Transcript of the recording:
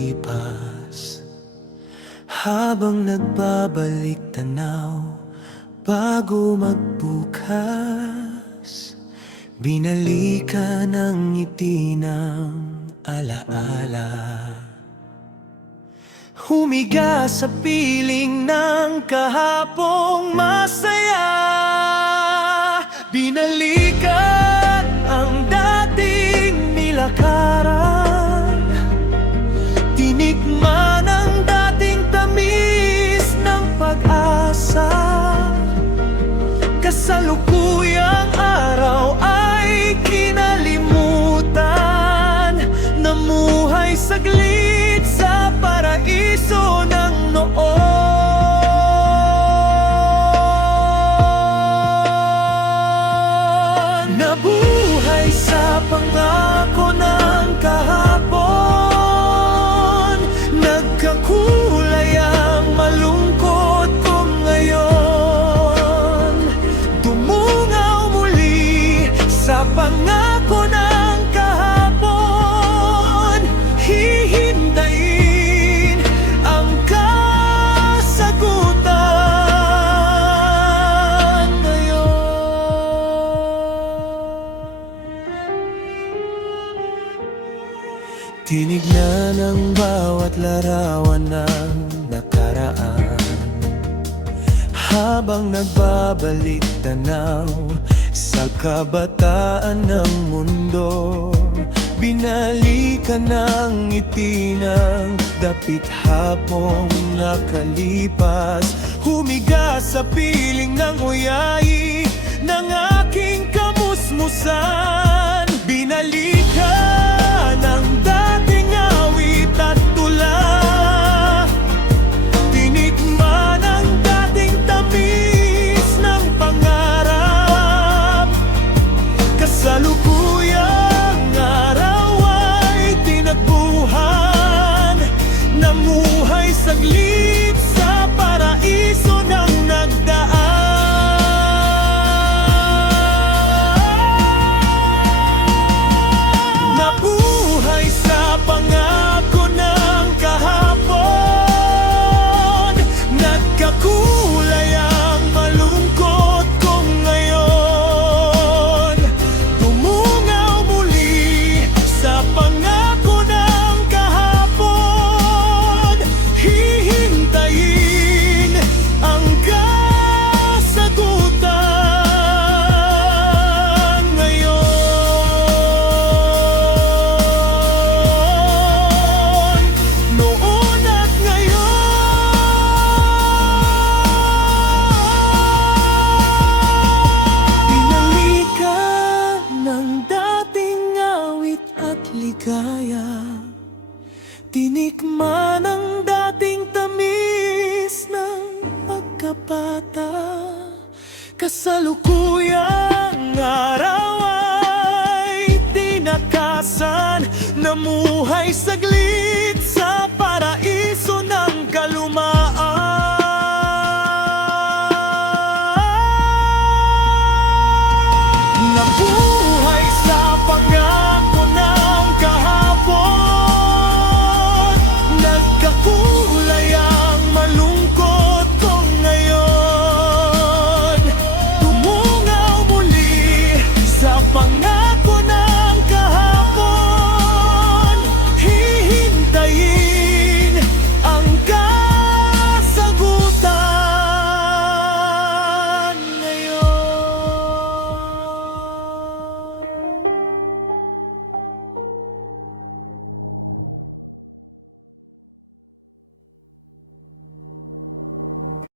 nakalipas. Habang nagbabalik tanaw bago magbukas, binalikan ng ngiti ng alaala. Humiga sa piling ng kahapong masaya, binalikan ang dating nilakaran, tinikman ang dating tamis ng pag-asa. Kasalukuyang araw ay kinalimutan, namuhay saglit sa paraiso ng noon. Nabuhay sa pangako ng kahapon, nagkakulay ang malungkot ko ngayon. Dumungaw muli sa pangako ng kahapon, hihintayin ang kasagutan ngayon. Tinignan ang bawat larawan ng nakaraan, habang nagbabalik tanaw sa kabataan ng mundo. Binalikan ng ngiti ng dapit hapong nakalipas. Humiga sa piling ng uyayi ng aking kamusmusan, binalikan ang dating awit at tula, tinikman ang dating tamis ng pangarap. Kasalukuyang araw ay tinagbuhan, namuhay saglit sa paraiso ng nagdaan. Nabuhay sa pangako ng kahapon, nagkakulay ang malungkot ko ngayon. Dumungaw muli sa pangako ng kahapon, hihintayin ang kasagutan ngayon. Noon at ngayon, binalikan ng dating awit at ligaya, tinikman ang dating tamis ng pagkabata. Kasalukuyang araw ay tinakasan, namuhay saglit